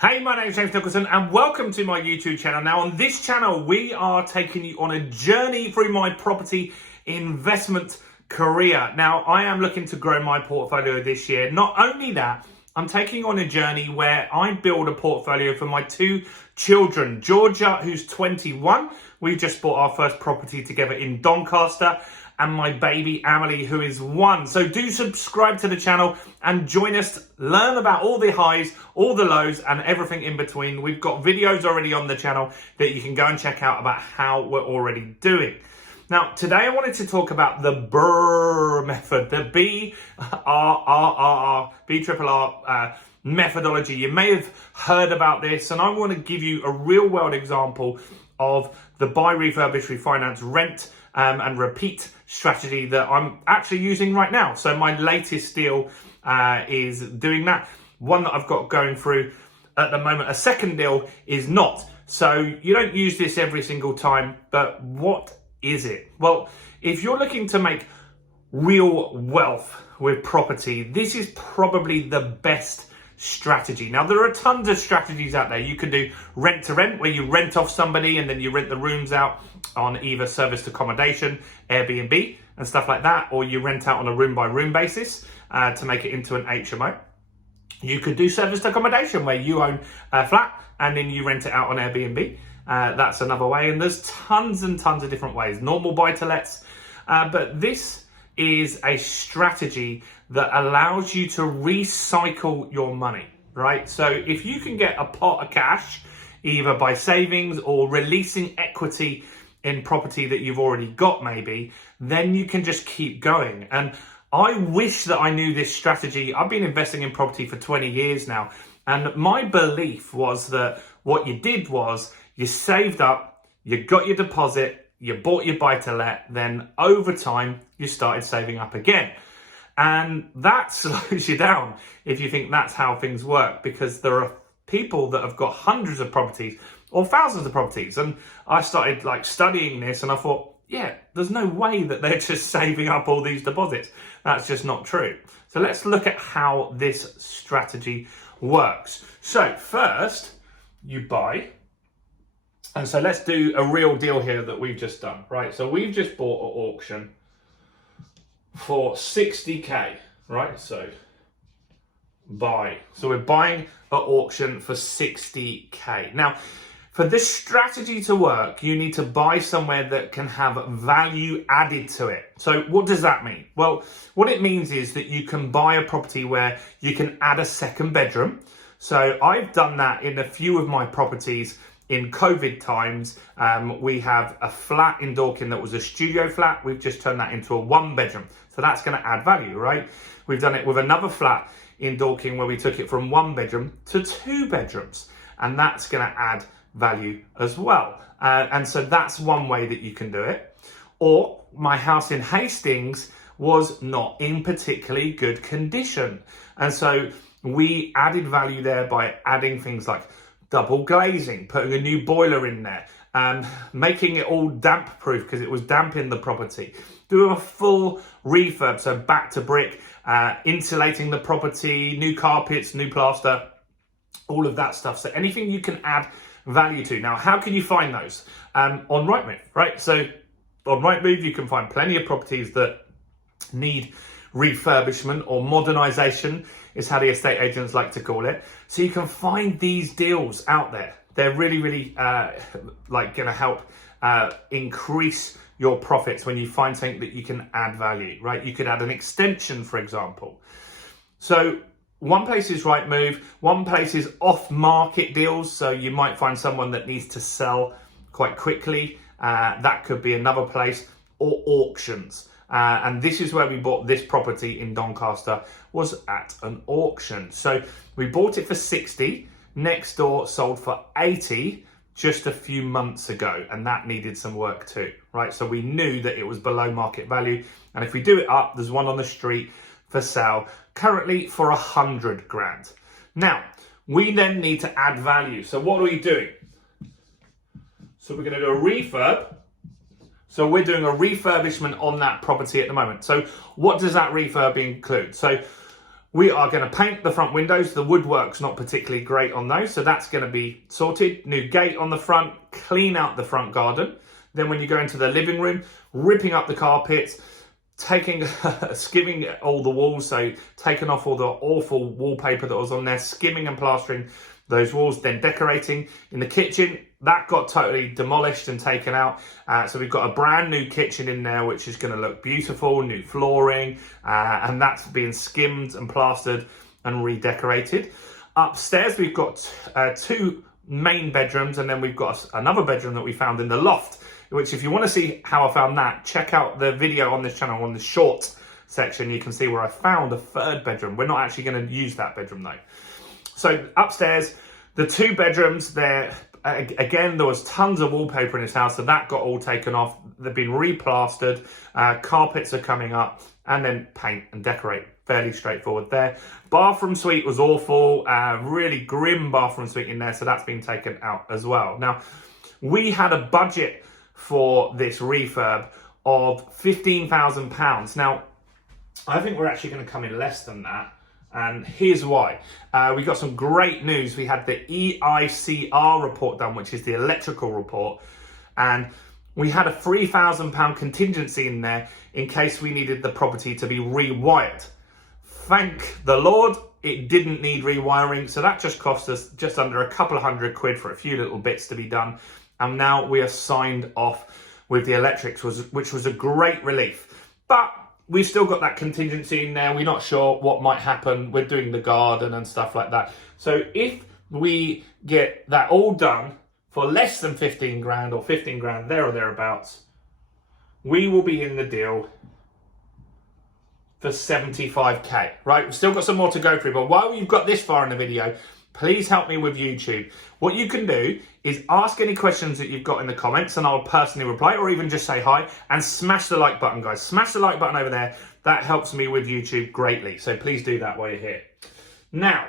Hey, my name is James Nicholson and welcome to my YouTube channel. Now on this channel, we are taking you on a journey through my property investment career. Now I am looking to grow my portfolio this year. Not only that, I'm taking on a journey where I build a portfolio for my two children, Georgia, who's 21. We just bought our first property together in Doncaster, and my baby Emily, who is 1. So do subscribe to the channel and join us, learn about all the highs, all the lows, and everything in between. We've got videos already on the channel that you can go and check out about how we're already doing. Now, today I wanted to talk about the BRRRR method, the BRRRR methodology. You may have heard about this, and I want to give you a real world example of the buy, refurbish, refinance, rent, and repeat strategy that I'm actually using right now. So my latest deal is doing that. One that I've got going through at the moment. A second deal is not. So you don't use this every single time, but what is it? Well, if you're looking to make real wealth with property, this is probably the best strategy. Now, there are tons of strategies out there. You can do rent to rent, where you rent off somebody and then you rent the rooms out on either serviced accommodation, Airbnb and stuff like that, or you rent out on a room by room basis to make it into an HMO. You could do serviced accommodation, where you own a flat and then you rent it out on Airbnb. That's another way, and there's tons and tons of different ways. Normal buy-to-lets, but this is a strategy that allows you to recycle your money, right? So if you can get a pot of cash, either by savings or releasing equity in property that you've already got maybe, then you can just keep going. And I wish that I knew this strategy. I've been investing in property for 20 years now. And my belief was that what you did was you saved up, you got your deposit, you bought your buy-to-let, then over time, you started saving up again. And that slows you down if you think that's how things work, because there are people that have got hundreds of properties or thousands of properties. And I started studying this and I thought, yeah, there's no way that they're just saving up all these deposits. That's just not true. So let's look at how this strategy works. So first, you buy. And so let's do a real deal here that we've just done, right? So we've just bought at auction for 60K, right? So buy. So we're buying at auction for 60K. Now, for this strategy to work, you need to buy somewhere that can have value added to it. So what does that mean? Well, what it means is that you can buy a property where you can add a second bedroom. So I've done that in a few of my properties. In COVID times, we have a flat in Dorking that was a studio flat. We've just turned that into a 1-bedroom. So that's going to add value, right? We've done it with another flat in Dorking where we took it from 1 bedroom to 2 bedrooms. And that's going to add value as well. And so that's one way that you can do it. Or my house in Hastings was not in particularly good condition. And so we added value there by adding things like double glazing, putting a new boiler in there, making it all damp proof because it was damp in the property, doing a full refurb, so back to brick, insulating the property, new carpets, new plaster, all of that stuff. So anything you can add value to. Now, how can you find those? On Rightmove, right? So on Rightmove, you can find plenty of properties that need refurbishment or modernisation, is how the estate agents like to call it. So you can find these deals out there. They're really, really going to help increase your profits when you find something that you can add value, right? You could add an extension, for example. So one place is Rightmove, one place is off-market deals. So you might find someone that needs to sell quite quickly. That could be another place, or auctions. And this is where we bought this property in Doncaster, was at an auction. So we bought it for 60, next door sold for 80 just a few months ago, and that needed some work too, right? So we knew that it was below market value, and if we do it up, there's one on the street for sale, currently for 100 grand. Now, we then need to add value. So what are we doing? So we're gonna do a refurb. So we're doing a refurbishment on that property at the moment. So what does that refurb include? So We are going to paint the front windows. The woodwork's not particularly great on those, so that's going to be sorted. New gate on the front, clean out the front garden. Then when you go into the living room, ripping up the carpets, skimming all the walls, so taking off all the awful wallpaper that was on there, skimming and plastering those walls, then decorating. In the kitchen, that got totally demolished and taken out. So we've got a brand new kitchen in there, which is going to look beautiful, new flooring, and that's being skimmed and plastered and redecorated. Upstairs, we've got 2 main bedrooms, and then we've got another bedroom that we found in the loft, which if you want to see how I found that, check out the video on this channel on the short section. You can see where I found a 3rd bedroom. We're not actually going to use that bedroom though. So upstairs, the 2 bedrooms there, again, there was tons of wallpaper in this house, so that got all taken off. They've been replastered, carpets are coming up, and then paint and decorate. Fairly straightforward there. Bathroom suite was awful, really grim bathroom suite in there, so that's been taken out as well. Now, we had a budget for this refurb of £15,000. Now, I think we're actually going to come in less than that. And here's why. We got some great news. We had the EICR report done, which is the electrical report. And we had a £3,000 contingency in there in case we needed the property to be rewired. Thank the Lord, it didn't need rewiring. So that just cost us just under a couple of £100 for a few little bits to be done. And now we are signed off with the electrics, which was a great relief. But we've still got that contingency in there. We're not sure what might happen. We're doing the garden and stuff like that. So if we get that all done for less than 15 grand or 15 grand there or thereabouts, we will be in the deal for 75k, right? We've still got some more to go through, but while you've got this far in the video, please help me with YouTube. What you can do is ask any questions that you've got in the comments and I'll personally reply, or even just say hi, and smash the like button, guys. Smash the like button over there. That helps me with YouTube greatly. So please do that while you're here. Now,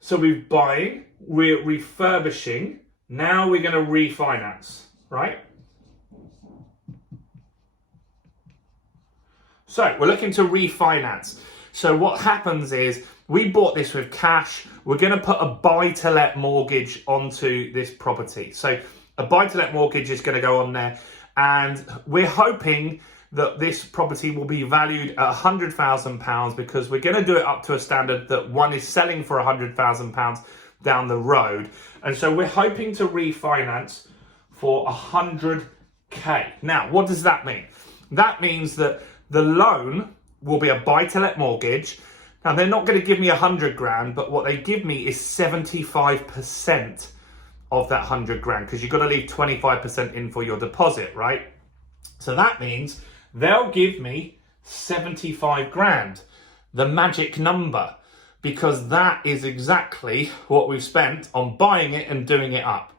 so we're buying, we're refurbishing. Now we're going to refinance, right? So we're looking to refinance. So what happens is we bought this with cash. We're going to put a buy-to-let mortgage onto this property. So a buy-to-let mortgage is going to go on there. And we're hoping that this property will be valued at £100,000 because we're going to do it up to a standard that one is selling for £100,000 down the road. And so we're hoping to refinance for 100k. Now, what does that mean? That means that the loan will be a buy-to-let mortgage. Now, they're not going to give me 100 grand, but what they give me is 75% of that 100 grand because you've got to leave 25% in for your deposit, right? So that means they'll give me 75 grand, the magic number, because that is exactly what we've spent on buying it and doing it up.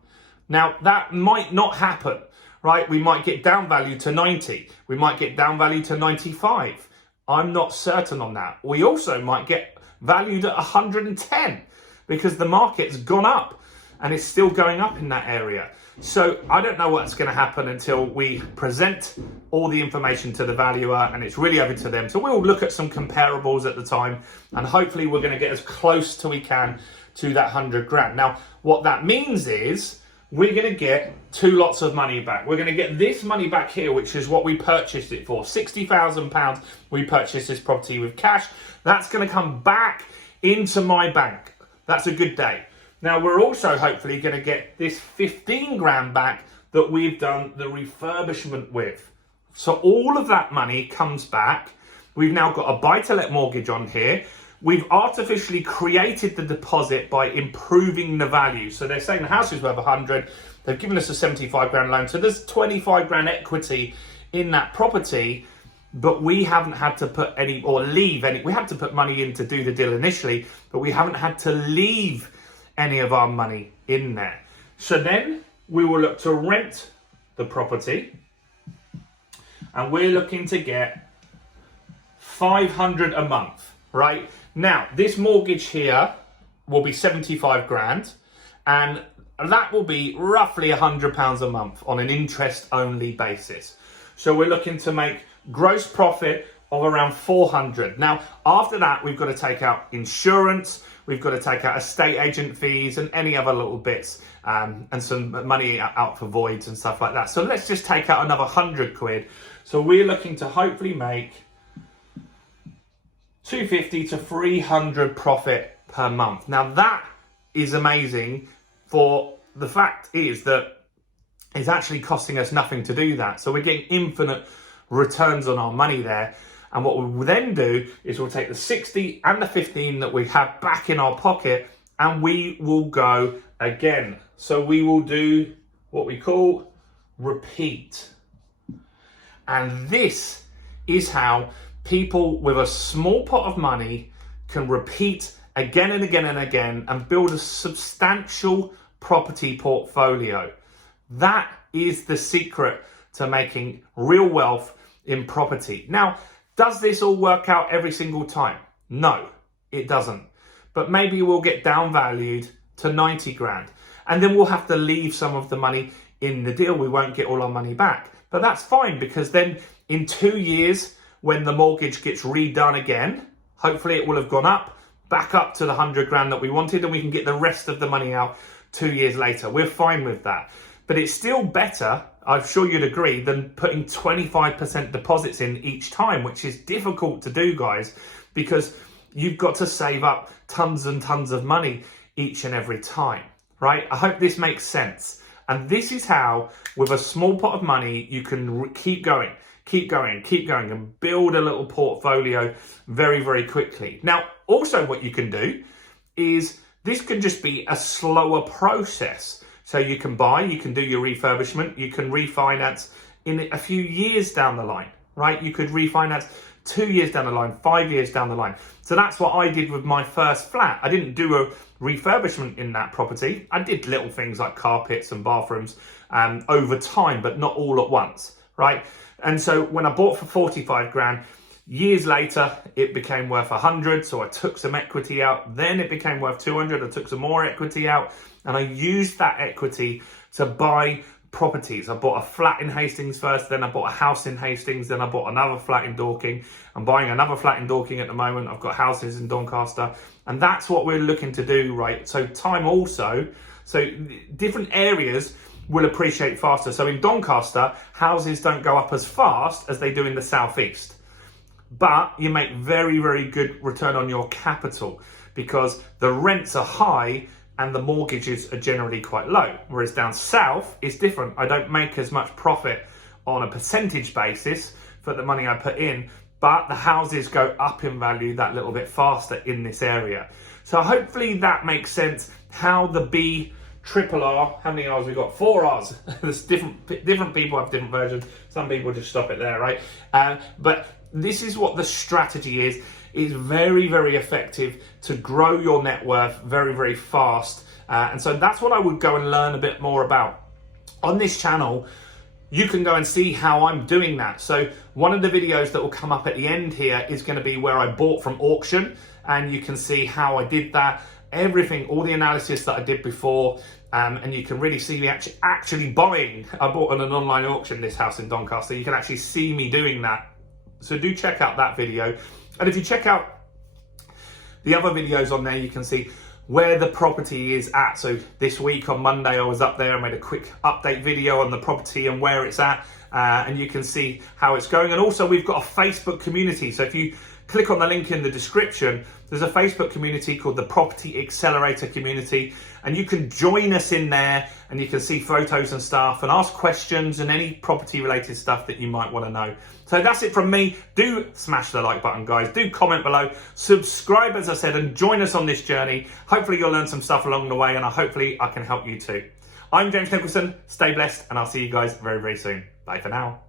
Now, that might not happen, right? We might get down value to 90. We might get down value to 95. I'm not certain on that. We also might get valued at 110 because the market's gone up and it's still going up in that area. So I don't know what's going to happen until we present all the information to the valuer and it's really over to them. So we'll look at some comparables at the time and hopefully we're going to get as close to we can to that 100 grand. Now, what that means is we're going to get 2 lots of money back. We're going to get this money back here, which is what we purchased it for. £60,000 we purchased this property with cash. That's going to come back into my bank. That's a good day. Now, we're also hopefully going to get this 15 grand back that we've done the refurbishment with. So all of that money comes back. We've now got a buy-to-let mortgage on here. We've artificially created the deposit by improving the value. So they're saying the house is worth 100. They've given us a 75 grand loan. So there's 25 grand equity in that property, but we haven't had to put any or leave any. We had to put money in to do the deal initially, but we haven't had to leave any of our money in there. So then we will look to rent the property and we're looking to get 500 a month, right? Now, this mortgage here will be 75 grand and that will be roughly £100 a month on an interest only basis. So we're looking to make gross profit of around 400. Now, after that, we've got to take out insurance, we've got to take out estate agent fees and any other little bits, and some money out for voids and stuff like that. So let's just take out another 100 quid. So we're looking to hopefully make 250 to 300 profit per month. Now that is amazing, for the fact is that it's actually costing us nothing to do that. So we're getting infinite returns on our money there. And what we'll then do is we'll take the 60 and the 15 that we have back in our pocket, and we will go again. So we will do what we call repeat. And this is how people with a small pot of money can repeat again and again and again and build a substantial property portfolio. That is the secret to making real wealth in property. Now, does this all work out every single time? No, it doesn't. But maybe we'll get downvalued to 90 grand. And then we'll have to leave some of the money in the deal. We won't get all our money back. But that's fine, because then in 2 years, when the mortgage gets redone again, hopefully it will have gone up, back up to the 100 grand that we wanted, and we can get the rest of the money out 2 years later. We're fine with that. But it's still better, I'm sure you'd agree, than putting 25% deposits in each time, which is difficult to do, guys, because you've got to save up tons and tons of money each and every time, right? I hope this makes sense. And this is how, with a small pot of money, you can keep going, and build a little portfolio very, very quickly. Now, also what you can do is, this can just be a slower process. So you can buy, you can do your refurbishment, you can refinance in a few years down the line, right? You could refinance 2 years down the line, 5 years down the line. So that's what I did with my first flat. I didn't do a refurbishment in that property. I did little things like carpets and bathrooms over time, but not all at once, right? And so when I bought for 45 grand, years later, it became worth 100. So I took some equity out. Then it became worth 200. I took some more equity out, and I used that equity to buy properties. I bought a flat in Hastings first, then I bought a house in Hastings, then I bought another flat in Dorking. I'm buying another flat in Dorking at the moment. I've got houses in Doncaster, and that's what we're looking to do, right? So time also, so different areas will appreciate faster. So in Doncaster, houses don't go up as fast as they do in the southeast, but you make very, very good return on your capital, because the rents are high and the mortgages are generally quite low. Whereas down south, it's different. I don't make as much profit on a percentage basis for the money I put in, but the houses go up in value that little bit faster in this area. So hopefully that makes sense, how the BRRRR, how many R's we got? 4 R's. There's different people have different versions. Some people just stop it there, right? But this is what the strategy is. It's very, very effective to grow your net worth very, very fast. And so that's what I would go and learn a bit more about. On this channel, you can go and see how I'm doing that. So one of the videos that will come up at the end here is going to be where I bought from auction, and you can see how I did that, everything, all the analysis that I did before. And you can really see me actually buying. I bought on an online auction this house in Doncaster. You can actually see me doing that. So do check out that video. And if you check out the other videos on there, you can see where the property is at. So this week on Monday, I was up there. I made a quick update video on the property and where it's at. And you can see how it's going. And also we've got a Facebook community. So if you click on the link in the description, there's a Facebook community called the Property Accelerator Community, and you can join us in there, and you can see photos and stuff and ask questions and any property related stuff that you might want to know. So that's it from me. Do smash the like button, guys. Do comment below, subscribe, as I said, and join us on this journey. Hopefully you'll learn some stuff along the way, and hopefully I can help you too. I'm James Nicholson. Stay blessed, and I'll see you guys very, very soon. Bye for now.